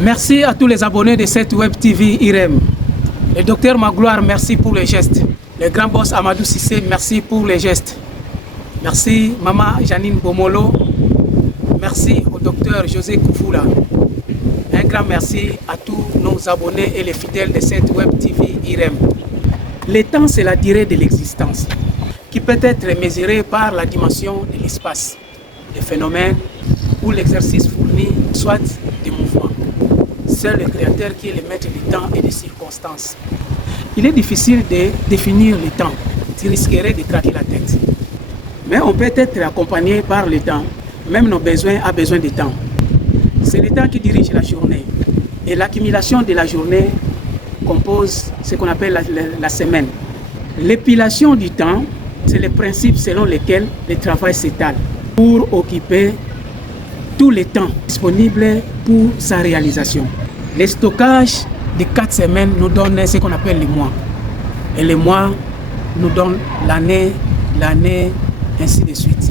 Merci à tous les abonnés de cette web TV IREM. Le docteur Magloire, merci pour les gestes. Le grand boss Amadou Cissé, merci pour les gestes. Merci Maman Janine Bomolo. Merci au docteur José Koufoula. Un grand merci à tous nos abonnés et les fidèles de cette web TV IREM. Le temps, c'est la durée de l'existence, qui peut être mesurée par la dimension de l'espace, des phénomènes ou l'exercice fourni, soit des mouvements. Seul le créateur qui est le maître du temps et des circonstances. Il est difficile de définir le temps, tu risquerais de craquer la tête. Mais on peut être accompagné par le temps, même nos besoins ont besoin de temps. C'est le temps qui dirige la journée. Et l'accumulation de la journée compose ce qu'on appelle la semaine. L'épilation du temps, c'est le principe selon lequel le travail s'étale pour occuper tout le temps disponible pour sa réalisation. Le stockage de 4 semaines nous donne ce qu'on appelle les mois. Et les mois nous donnent l'année, ainsi de suite.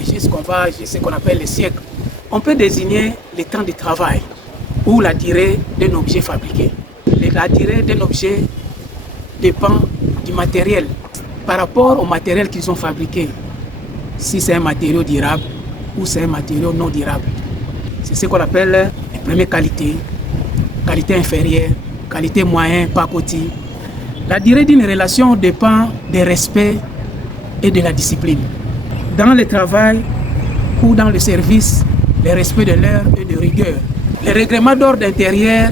Et jusqu'on va à ce qu'on appelle les siècles. On peut désigner le temps de travail ou la durée d'un objet fabriqué. La durée d'un objet dépend du matériel par rapport au matériel qu'ils ont fabriqué. Si c'est un matériau durable ou c'est un matériau non durable. C'est ce qu'on appelle les premières qualités, qualité inférieure, qualité moyenne, pacotille. La durée d'une relation dépend du respect et de la discipline. Dans le travail ou dans le service, le respect de l'heure et de rigueur. Le règlement d'ordre intérieur,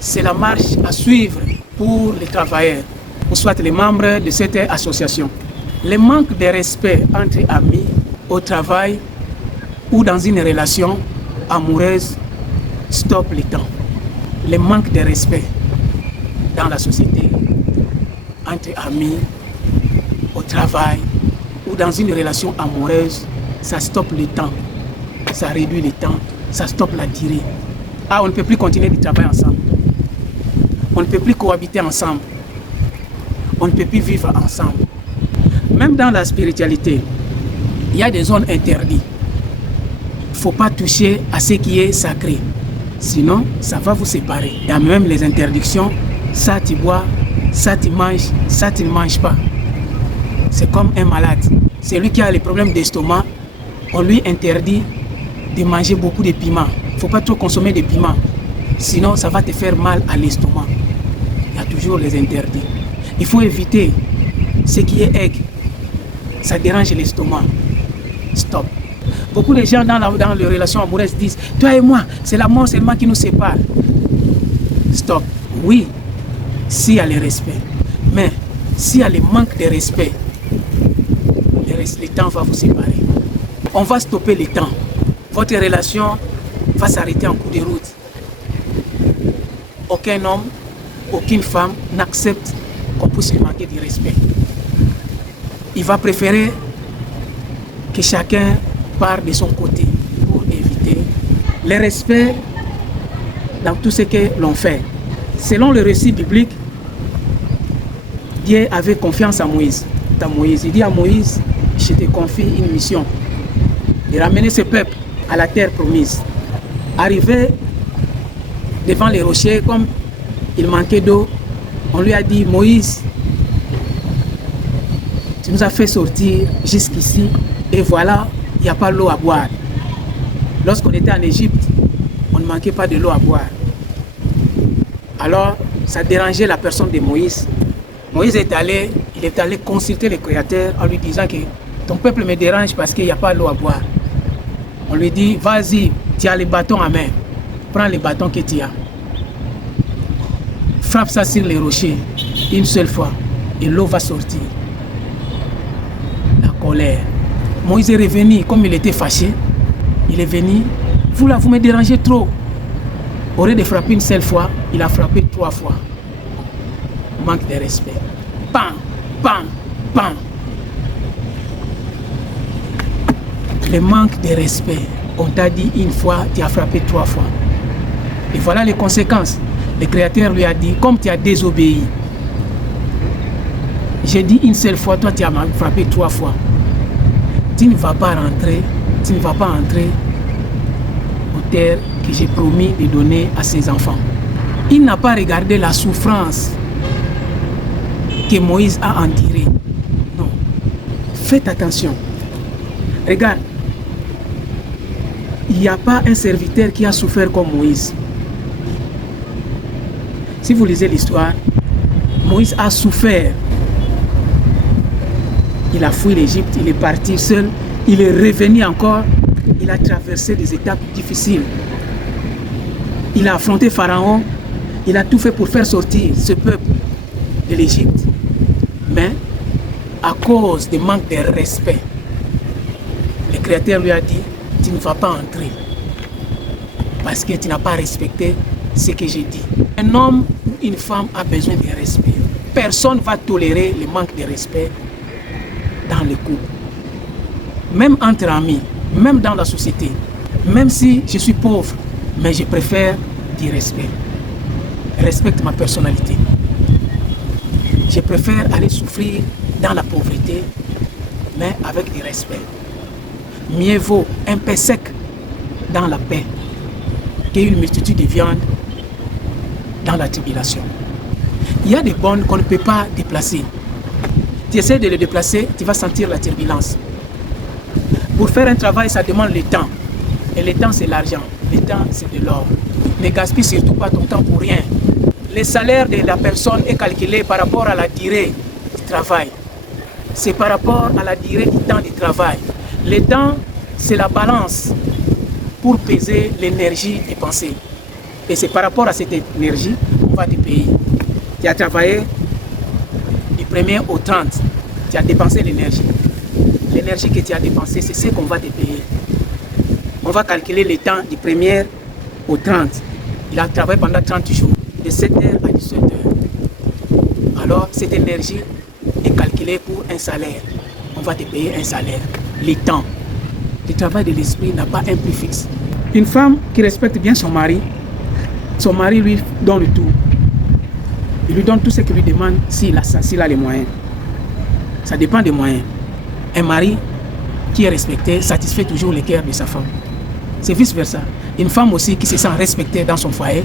c'est la marche à suivre pour les travailleurs, ou soit les membres de cette association. Le manque de respect entre amis, au travail ou dans une relation amoureuse stoppe le temps. Le manque de respect dans la société, entre amis, au travail ou dans une relation amoureuse, ça stoppe le temps, ça réduit le temps, ça stoppe la durée. Ah, on ne peut plus continuer de travailler ensemble. On ne peut plus cohabiter ensemble. On ne peut plus vivre ensemble. Même dans la spiritualité, il y a des zones interdites. Il ne faut pas toucher à ce qui est sacré. Sinon, ça va vous séparer. Il y a même les interdictions. Ça, tu bois, ça, tu manges, ça, tu ne manges pas. C'est comme un malade. C'est lui qui a les problèmes d'estomac. On lui interdit de manger beaucoup de piments. Il ne faut pas trop consommer de piments. Sinon, ça va te faire mal à l'estomac. Il y a toujours les interdits. Il faut éviter ce qui est aigre. Ça dérange l'estomac. Stop. Beaucoup de gens dans les relations amoureuses disent « Toi et moi, c'est la mort seulement qui nous sépare. » Stop. Oui, s'il y a le respect. Mais s'il y a le manque de respect, le temps va vous séparer. On va stopper le temps. Votre relation va s'arrêter en cours de route. Aucun homme, aucune femme n'accepte qu'on puisse lui manquer de respect. Il va préférer que chacun part de son côté pour éviter le respect dans tout ce que l'on fait. Selon le récit biblique, Dieu avait confiance à Moïse. Il dit à Moïse, je te confie une mission de ramener ce peuple à la terre promise. Arrivé devant les rochers, comme il manquait d'eau, on lui a dit, Moïse, tu nous as fait sortir jusqu'ici et voilà, il n'y a pas l'eau à boire. Lorsqu'on était en Égypte, on ne manquait pas de l'eau à boire. Alors, ça dérangeait la personne de Moïse. Moïse est allé consulter le Créateur en lui disant que ton peuple me dérange parce qu'il n'y a pas l'eau à boire. On lui dit, vas-y, tu as les bâtons à main. Prends les bâtons que tu as. Frappe ça sur les rochers une seule fois et l'eau va sortir. La colère. Moïse est revenu, comme il était fâché. Il est venu. Vous là, vous me dérangez trop. Au lieu de frapper une seule fois, il a frappé 3 fois. Manque de respect. Pam, pam, pam. Le manque de respect. On t'a dit une fois, tu as frappé 3 fois. Et voilà les conséquences. Le Créateur lui a dit, comme tu as désobéi, j'ai dit une seule fois, toi tu as frappé 3 fois. Tu ne vas pas rentrer, tu ne vas pas entrer aux terres que j'ai promis de donner à ses enfants. Il n'a pas regardé la souffrance que Moïse a endurée. Non. Faites attention. Regarde. Il n'y a pas un serviteur qui a souffert comme Moïse. Si vous lisez l'histoire, Moïse a souffert. Il a fui l'Égypte, il est parti seul, il est revenu encore, il a traversé des étapes difficiles. Il a affronté Pharaon, il a tout fait pour faire sortir ce peuple de l'Égypte. Mais à cause du manque de respect, le Créateur lui a dit, tu ne vas pas entrer parce que tu n'as pas respecté ce que j'ai dit. Un homme ou une femme a besoin de respect. Personne ne va tolérer le manque de respect dans le couple. Même entre amis, même dans la société. Même si je suis pauvre, mais je préfère du respect. Respecte ma personnalité. Je préfère aller souffrir dans la pauvreté, mais avec du respect. Mieux vaut un pain sec dans la paix qu'une multitude de viande dans la tribulation. Il y a des bonnes qu'on ne peut pas déplacer. Tu essaies de les déplacer, tu vas sentir la turbulence. Pour faire un travail, ça demande le temps. Et le temps, c'est l'argent. Le temps, c'est de l'or. Ne gaspille surtout pas ton temps pour rien. Le salaire de la personne est calculé par rapport à la durée du travail. C'est par rapport à la durée du temps du travail. Le temps, c'est la balance pour peser l'énergie dépensée. Et c'est par rapport à cette énergie qu'on va te payer. Tu as travaillé du 1er au 30. Tu as dépensé l'énergie. L'énergie que tu as dépensée, c'est ce qu'on va te payer. On va calculer le temps du 1er au 30. Il a travaillé pendant 30 jours, de 7h à 17h. Alors, cette énergie est calculée pour un salaire. On va te payer un salaire. Le temps. Le travail de l'esprit n'a pas un prix fixe. Une femme qui respecte bien son mari lui donne le tout. Il lui donne tout ce qu'il lui demande s'il a les moyens. Ça dépend des moyens. Un mari qui est respecté satisfait toujours le cœur de sa femme. C'est vice-versa. Une femme aussi qui se sent respectée dans son foyer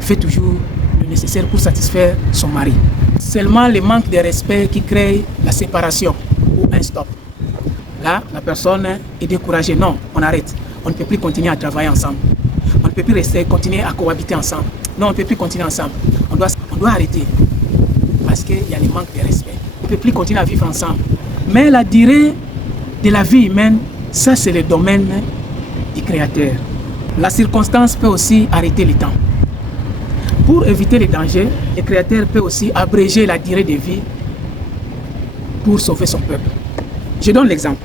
fait toujours le nécessaire pour satisfaire son mari. Seulement le manque de respect qui crée la séparation ou un stop. Là, la personne est découragée. Non, on arrête. On ne peut plus continuer à travailler ensemble. On ne peut plus continuer à cohabiter ensemble. Non, on ne peut plus continuer ensemble. On doit arrêter. Parce qu'il y a le manque de respect. On ne peut plus continuer à vivre ensemble. Mais la durée de la vie humaine, ça c'est le domaine du Créateur. La circonstance peut aussi arrêter le temps. Pour éviter les dangers, le Créateur peut aussi abréger la durée de vie pour sauver son peuple. Je donne l'exemple.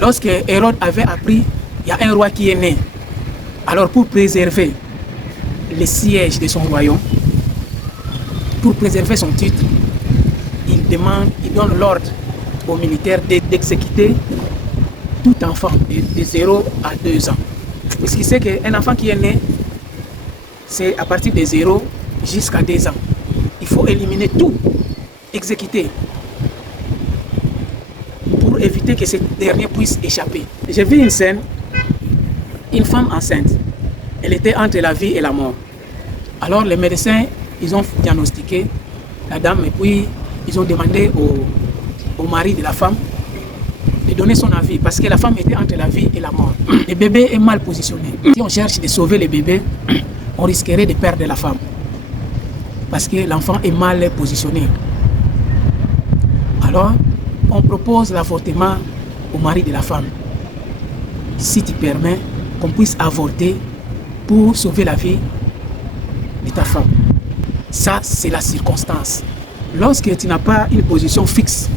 Lorsque Hérode avait appris, il y a un roi qui est né. Alors pour préserver le siège de son royaume, pour préserver son titre, il donne l'ordre aux militaires d'exécuter tout enfant de 0 à 2 ans. Parce qu'il sait qu'un enfant qui est né, c'est à partir de 0 jusqu'à 2 ans. Il faut éliminer tout, exécuter, pour éviter que ce dernier puisse échapper. J'ai vu une scène, une femme enceinte. Elle était entre la vie et la mort. Alors les médecins, ils ont diagnostiqué la dame et puis ils ont demandé au mari de la femme de donner son avis parce que la femme était entre la vie et la mort. Le bébé est mal positionné. Si on cherche de sauver le bébé, on risquerait de perdre la femme parce que l'enfant est mal positionné. Alors, on propose l'avortement au mari de la femme. Si tu permets qu'on puisse avorter pour sauver la vie de ta femme. Ça, c'est la circonstance. Lorsque tu n'as pas une position fixe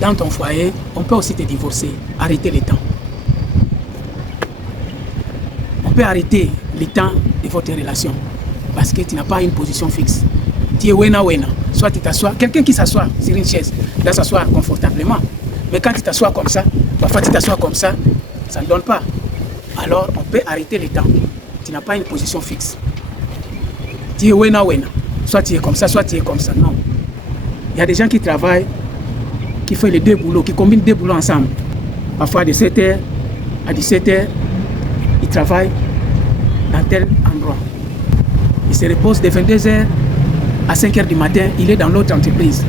dans ton foyer, on peut aussi te divorcer, arrêter le temps. On peut arrêter le temps de votre relation parce que tu n'as pas une position fixe. Tu es wena. Soit tu t'assois, quelqu'un qui s'assoit sur une chaise, il doit s'asseoir confortablement. Mais quand tu t'assois comme ça, parfois tu t'assois comme ça ne donne pas. Alors on peut arrêter le temps. Tu n'as pas une position fixe. Tu es wena. Soit tu es comme ça, soit tu es comme ça. Non. Il y a des gens qui travaillent, qui font les deux boulots, qui combinent deux boulots ensemble. Parfois de 7h à 17h, ils travaillent. dans tel endroit. Il se repose de 22h à 5h du matin, il est dans l'autre entreprise.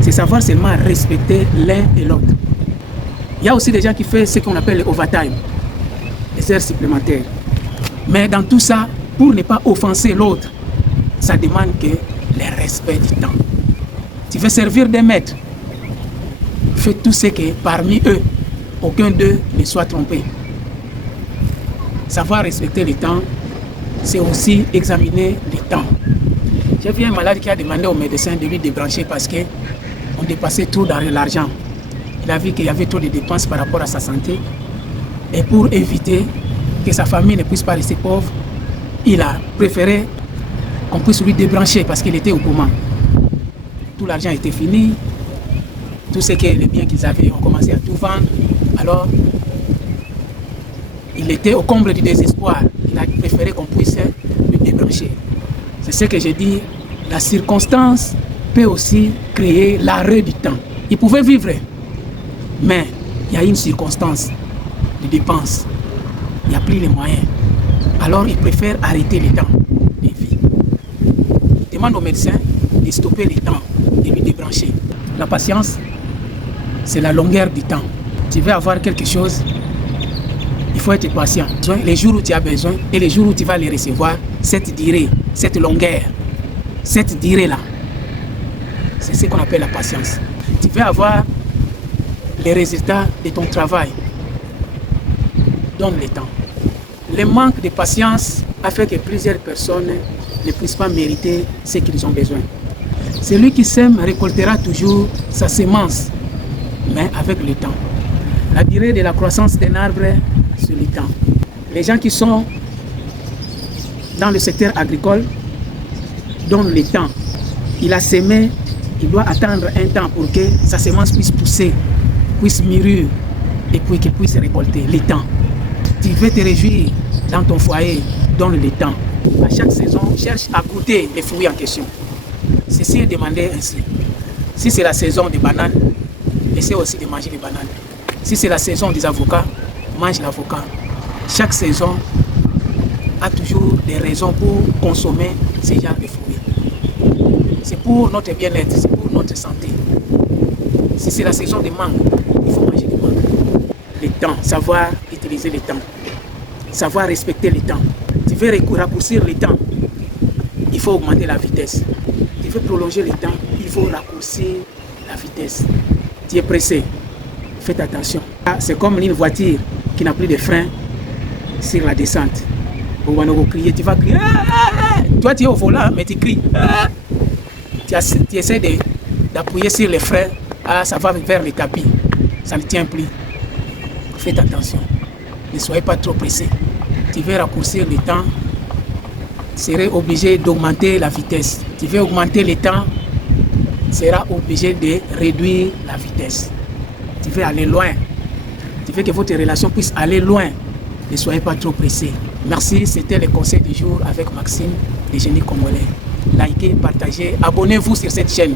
C'est savoir seulement respecter l'un et l'autre. Il y a aussi des gens qui font ce qu'on appelle le overtime, les heures supplémentaires. Mais dans tout ça, pour ne pas offenser l'autre, ça demande que le respect du temps. Tu veux servir des maîtres, fais tout ce que parmi eux, aucun d'eux ne soit trompé. Savoir respecter le temps, c'est aussi examiner le temps. J'ai vu un malade qui a demandé au médecin de lui débrancher parce qu'on dépassait trop dans l'argent. Il a vu qu'il y avait trop de dépenses par rapport à sa santé. Et pour éviter que sa famille ne puisse pas rester pauvre, il a préféré qu'on puisse lui débrancher parce qu'il était au coma. Tout l'argent était fini. Tout ce que les biens qu'ils avaient ont commencé à tout vendre. Alors, il était au comble du désespoir. Il a préféré qu'on puisse lui débrancher. C'est ce que j'ai dit. La circonstance peut aussi créer l'arrêt du temps. Il pouvait vivre, mais il y a une circonstance de dépense. Il n'y a plus les moyens. Alors, il préfère arrêter le temps de vie. Il demande au médecin de stopper le temps, de lui débrancher. La patience, c'est la longueur du temps. Tu veux avoir quelque chose, il faut être patient. Les jours où tu as besoin et les jours où tu vas les recevoir, cette durée, cette longueur, cette durée-là, c'est ce qu'on appelle la patience. Tu veux avoir les résultats de ton travail, donne le temps. Le manque de patience a fait que plusieurs personnes ne puissent pas mériter ce qu'ils ont besoin. Celui qui sème récoltera toujours sa semence, mais avec le temps. La durée de la croissance d'un arbre, c'est le temps. Les gens qui sont dans le secteur agricole donnent le temps. Il a semé, il doit attendre un temps pour que sa semence puisse pousser, puisse mûrir et puis qu'il puisse récolter. Le temps. Tu veux te réjouir dans ton foyer, donne le temps. À chaque saison, cherche à goûter les fruits en question. Ceci est demandé ainsi. Si c'est la saison des bananes, essaie aussi de manger les bananes. Si c'est la saison des avocats, mange l'avocat. Chaque saison a toujours des raisons pour consommer ce genre de fruits. C'est pour notre bien-être, c'est pour notre santé. Si c'est la saison des mangues, il faut manger des mangues. Le temps, savoir utiliser le temps. Savoir respecter le temps. Tu veux raccourcir le temps, il faut augmenter la vitesse. Tu veux prolonger le temps, il faut raccourcir la vitesse. Tu es pressé, faites attention. C'est comme une voiture qui n'a plus de frein sur la descente. Tu vas crier. Toi, tu es au volant, mais tu cries. Tu essaies d'appuyer sur les freins, ça va vers le tapis. Ça ne tient plus. Faites attention. Ne soyez pas trop pressé. Tu veux raccourcir le temps, tu seras obligé d'augmenter la vitesse. Tu veux augmenter le temps, tu seras obligé de réduire la vitesse. Tu veux aller loin. Tu veux que votre relation puisse aller loin. Ne soyez pas trop pressé. Merci, c'était le conseil du jour avec Maxime, des génies congolais. Likez, partagez, abonnez-vous sur cette chaîne.